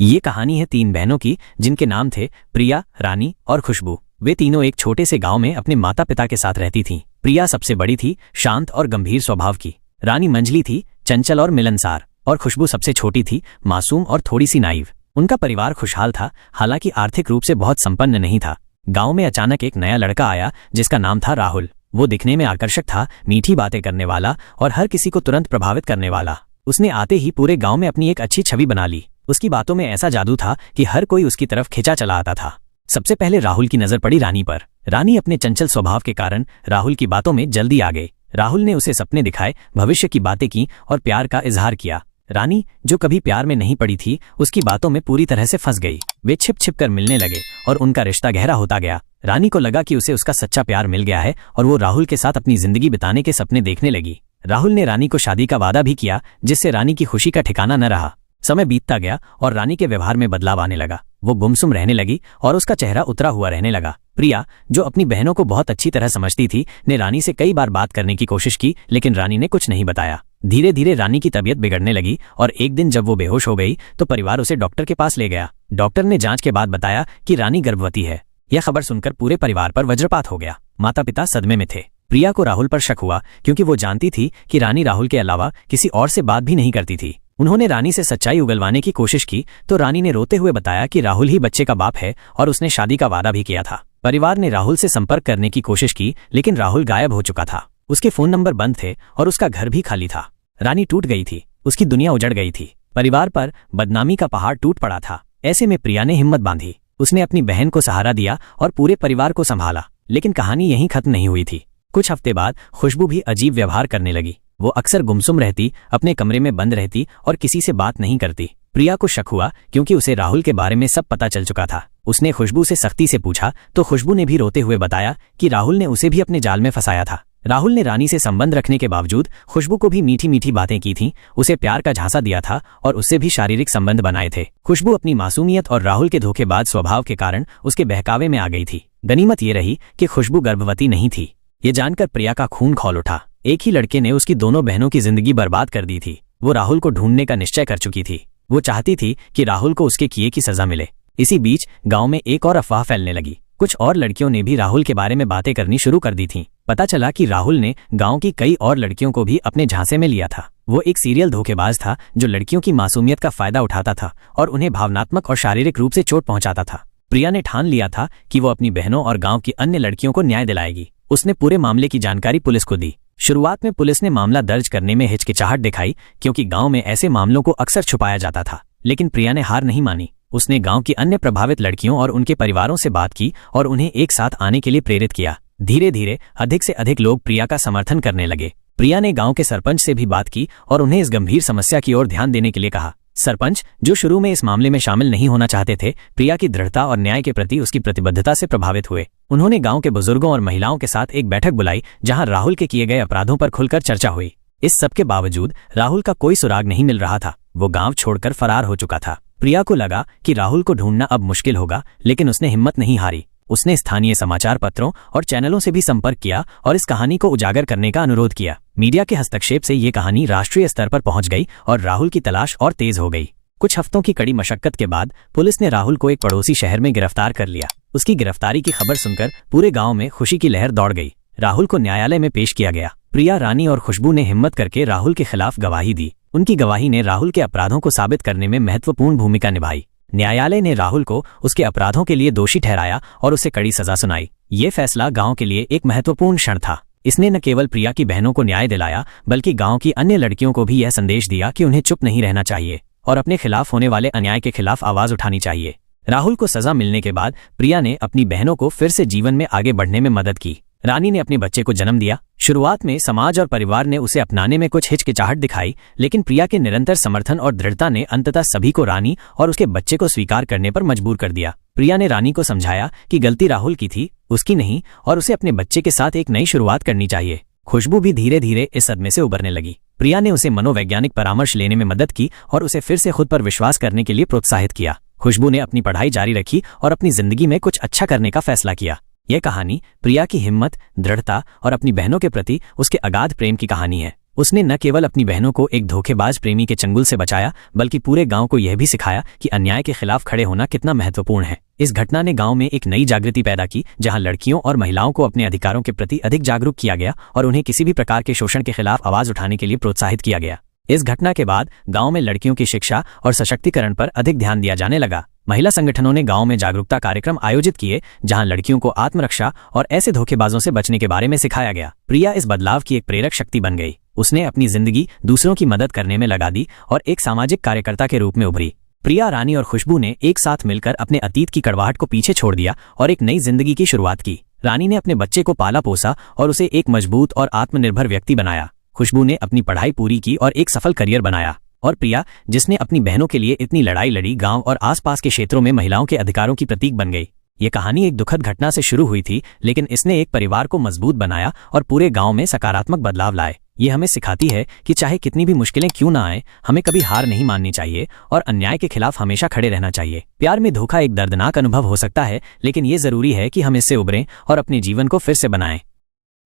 ये कहानी है तीन बहनों की जिनके नाम थे प्रिया, रानी और खुशबू। वे तीनों एक छोटे से गांव में अपने माता पिता के साथ रहती थीं। प्रिया सबसे बड़ी थी, शांत और गंभीर स्वभाव की। रानी मंझली थी, चंचल और मिलनसार। और खुशबू सबसे छोटी थी, मासूम और थोड़ी सी नाइव। उनका परिवार खुशहाल था, हालांकि आर्थिक रूप से बहुत संपन्न नहीं था। गांव में अचानक एक नया लड़का आया जिसका नाम था राहुल। वो दिखने में आकर्षक था, मीठी बातें करने वाला और हर किसी को तुरंत प्रभावित करने वाला। उसने आते ही पूरे गांव में अपनी एक अच्छी छवि बना ली। उसकी बातों में ऐसा जादू था कि हर कोई उसकी तरफ खिंचा चला आता था। सबसे पहले राहुल की नजर पड़ी रानी पर। रानी अपने चंचल स्वभाव के कारण राहुल की बातों में जल्दी आ गई। राहुल ने उसे सपने दिखाए, भविष्य की बातें की और प्यार का इजहार किया। रानी, जो कभी प्यार में नहीं पड़ी थी, उसकी बातों में पूरी तरह से फंस गई। वे छिप छिप कर मिलने लगे और उनका रिश्ता गहरा होता गया। रानी को लगा कि उसे उसका सच्चा प्यार मिल गया है और वो राहुल के साथ अपनी जिंदगी बिताने के सपने देखने लगी। राहुल ने रानी को शादी का वादा भी किया, जिससे रानी की खुशी का ठिकाना न रहा। समय बीतता गया और रानी के व्यवहार में बदलाव आने लगा। वो गुमसुम रहने लगी और उसका चेहरा उतरा हुआ रहने लगा। प्रिया, जो अपनी बहनों को बहुत अच्छी तरह समझती थी, ने रानी से कई बार बात करने की कोशिश की, लेकिन रानी ने कुछ नहीं बताया। धीरे धीरे रानी की तबीयत बिगड़ने लगी और एक दिन जब वो बेहोश हो गई तो परिवार उसे डॉक्टर के पास ले गया। डॉक्टर ने जांच के बाद बताया कि रानी गर्भवती है। यह खबर सुनकर पूरे परिवार पर वज्रपात हो गया। माता पिता सदमे में थे। प्रिया को राहुल पर शक हुआ, क्योंकि वो जानती थी कि रानी राहुल के अलावा किसी और से बात भी नहीं करती थी। उन्होंने रानी से सच्चाई उगलवाने की कोशिश की तो रानी ने रोते हुए बताया कि राहुल ही बच्चे का बाप है और उसने शादी का वादा भी किया था। परिवार ने राहुल से संपर्क करने की कोशिश की, लेकिन राहुल गायब हो चुका था। उसके फोन नंबर बंद थे और उसका घर भी खाली था। रानी टूट गई थी, उसकी दुनिया उजड़ गई थी। परिवार पर बदनामी का पहाड़ टूट पड़ा था। ऐसे में प्रिया ने हिम्मत बांधी। उसने अपनी बहन को सहारा दिया और पूरे परिवार को संभाला। लेकिन कहानी यहीं खत्म नहीं हुई थी। कुछ हफ्ते बाद खुशबू भी अजीब व्यवहार करने लगी। वो अक्सर गुमसुम रहती, अपने कमरे में बंद रहती और किसी से बात नहीं करती। प्रिया को शक हुआ, क्योंकि उसे राहुल के बारे में सब पता चल चुका था। उसने खुशबू से सख्ती से पूछा तो खुशबू ने भी रोते हुए बताया कि राहुल ने उसे भी अपने जाल में फंसाया था। राहुल ने रानी से संबंध रखने के बावजूद खुशबू को भी मीठी मीठी बातें की थीं, उसे प्यार का झांसा दिया था और उससे भी शारीरिक संबंध बनाए थे। खुशबू अपनी मासूमियत और राहुल के धोखेबाज स्वभाव के कारण उसके बहकावे में आ गई थी। गनीमत ये रही कि खुशबू गर्भवती नहीं थी। ये जानकर प्रिया का खून खौल उठा। एक ही लड़के ने उसकी दोनों बहनों की जिंदगी बर्बाद कर दी थी। वो राहुल को ढूंढने का निश्चय कर चुकी थी। वो चाहती थी कि राहुल को उसके किए की सजा मिले। इसी बीच गांव में एक और अफवाह फैलने लगी। कुछ और लड़कियों ने भी राहुल के बारे में बातें करनी शुरू कर दी थीं। पता चला कि राहुल ने गांव की कई और लड़कियों को भी अपने झांसे में लिया था। वो एक सीरियल धोखेबाज था जो लड़कियों की मासूमियत का फायदा उठाता था और उन्हें भावनात्मक और शारीरिक रूप से चोट पहुंचाता था। प्रिया ने ठान लिया था कि वो अपनी बहनों और गांव की अन्य लड़कियों को न्याय दिलाएगी। उसने पूरे मामले की जानकारी पुलिस को दी। शुरुआत में पुलिस ने मामला दर्ज करने में हिचकिचाहट दिखाई, क्योंकि गांव में ऐसे मामलों को अक्सर छुपाया जाता था। लेकिन प्रिया ने हार नहीं मानी। उसने गांव की अन्य प्रभावित लड़कियों और उनके परिवारों से बात की और उन्हें एक साथ आने के लिए प्रेरित किया। धीरे धीरे अधिक से अधिक लोग प्रिया का समर्थन करने लगे। प्रिया ने गांव के सरपंच से भी बात की और उन्हें इस गंभीर समस्या की ओर ध्यान देने के लिए कहा। सरपंच, जो शुरू में इस मामले में शामिल नहीं होना चाहते थे, प्रिया की दृढ़ता और न्याय के प्रति उसकी प्रतिबद्धता से प्रभावित हुए। उन्होंने गांव के बुजुर्गों और महिलाओं के साथ एक बैठक बुलाई, जहां राहुल के किए गए अपराधों पर खुलकर चर्चा हुई। इस सब के बावजूद राहुल का कोई सुराग नहीं मिल रहा था। वो गांव छोड़कर फरार हो चुका था। प्रिया को लगा कि राहुल को ढूंढना अब मुश्किल होगा, लेकिन उसने हिम्मत नहीं हारी। उसने स्थानीय समाचार पत्रों और चैनलों से भी संपर्क किया और इस कहानी को उजागर करने का अनुरोध किया। मीडिया के हस्तक्षेप से ये कहानी राष्ट्रीय स्तर पर पहुंच गई और राहुल की तलाश और तेज हो गई। कुछ हफ्तों की कड़ी मशक्कत के बाद पुलिस ने राहुल को एक पड़ोसी शहर में गिरफ्तार कर लिया। उसकी गिरफ्तारी की खबर सुनकर पूरे गांव में खुशी की लहर दौड़ गई। राहुल को न्यायालय में पेश किया गया। प्रिया, रानी और खुशबू ने हिम्मत करके राहुल के खिलाफ गवाही दी। उनकी गवाही ने राहुल के अपराधों को साबित करने में महत्वपूर्ण भूमिका निभाई। न्यायालय ने राहुल को उसके अपराधों के लिए दोषी ठहराया और उसे कड़ी सजा सुनाई। ये फैसला गांव के लिए एक महत्वपूर्ण क्षण था। इसने न केवल प्रिया की बहनों को न्याय दिलाया, बल्कि गांव की अन्य लड़कियों को भी यह संदेश दिया कि उन्हें चुप नहीं रहना चाहिए और अपने खिलाफ होने वाले अन्याय के खिलाफ आवाज उठानी चाहिए। राहुल को सजा मिलने के बाद प्रिया ने अपनी बहनों को फिर से जीवन में आगे बढ़ने में मदद की। रानी ने अपने बच्चे को जन्म दिया। शुरुआत में समाज और परिवार ने उसे अपनाने में कुछ हिचकिचाहट दिखाई, लेकिन प्रिया के निरंतर समर्थन और दृढ़ता ने अंततः सभी को रानी और उसके बच्चे को स्वीकार करने पर मजबूर कर दिया। प्रिया ने रानी को समझाया कि गलती राहुल की थी, उसकी नहीं, और उसे अपने बच्चे के साथ एक नई शुरुआत करनी चाहिए। खुशबू भी धीरे धीरे इस सदमे से उबरने लगी। प्रिया ने उसे मनोवैज्ञानिक परामर्श लेने में मदद की और उसे फिर से खुद पर विश्वास करने के लिए प्रोत्साहित किया। खुशबू ने अपनी पढ़ाई जारी रखी और अपनी जिंदगी में कुछ अच्छा करने का फैसला किया। यह कहानी प्रिया की हिम्मत, दृढ़ता और अपनी बहनों के प्रति उसके अगाध प्रेम की कहानी है। उसने न केवल अपनी बहनों को एक धोखेबाज प्रेमी के चंगुल से बचाया, बल्कि पूरे गांव को यह भी सिखाया कि अन्याय के खिलाफ खड़े होना कितना महत्वपूर्ण है। इस घटना ने गांव में एक नई जागृति पैदा की, जहां लड़कियों और महिलाओं को अपने अधिकारों के प्रति अधिक जागरूक किया गया और उन्हें किसी भी प्रकार के शोषण के खिलाफ आवाज उठाने के लिए प्रोत्साहित किया गया। इस घटना के बाद गांव में लड़कियों की शिक्षा और सशक्तिकरण पर अधिक ध्यान दिया जाने लगा। महिला संगठनों ने गांव में जागरूकता कार्यक्रम आयोजित किए, जहां लड़कियों को आत्मरक्षा और ऐसे धोखेबाजों से बचने के बारे में सिखाया गया। प्रिया इस बदलाव की एक प्रेरक शक्ति बन गई। उसने अपनी जिंदगी दूसरों की मदद करने में लगा दी और एक सामाजिक कार्यकर्ता के रूप में उभरी। प्रिया, रानी और खुशबू ने एक साथ मिलकर अपने अतीत की कड़वाहट को पीछे छोड़ दिया और एक नई जिंदगी की शुरुआत की। रानी ने अपने बच्चे को पाला पोसा और उसे एक मजबूत और आत्मनिर्भर व्यक्ति बनाया। खुशबू ने अपनी पढ़ाई पूरी की और एक सफल करियर बनाया। और प्रिया, जिसने अपनी बहनों के लिए इतनी लड़ाई लड़ी, गांव और आसपास के क्षेत्रों में महिलाओं के अधिकारों की प्रतीक बन गई। ये कहानी एक दुखद घटना से शुरू हुई थी, लेकिन इसने एक परिवार को मजबूत बनाया और पूरे गांव में सकारात्मक बदलाव लाए। ये हमें सिखाती है कि चाहे कितनी भी मुश्किलें क्यों ना आए, हमें कभी हार नहीं माननी चाहिए और अन्याय के खिलाफ हमेशा खड़े रहना चाहिए। प्यार में धोखा एक दर्दनाक अनुभव हो सकता है, लेकिन ये जरूरी है कि हम इससे उबरें और अपने जीवन को फिर से बनाएं।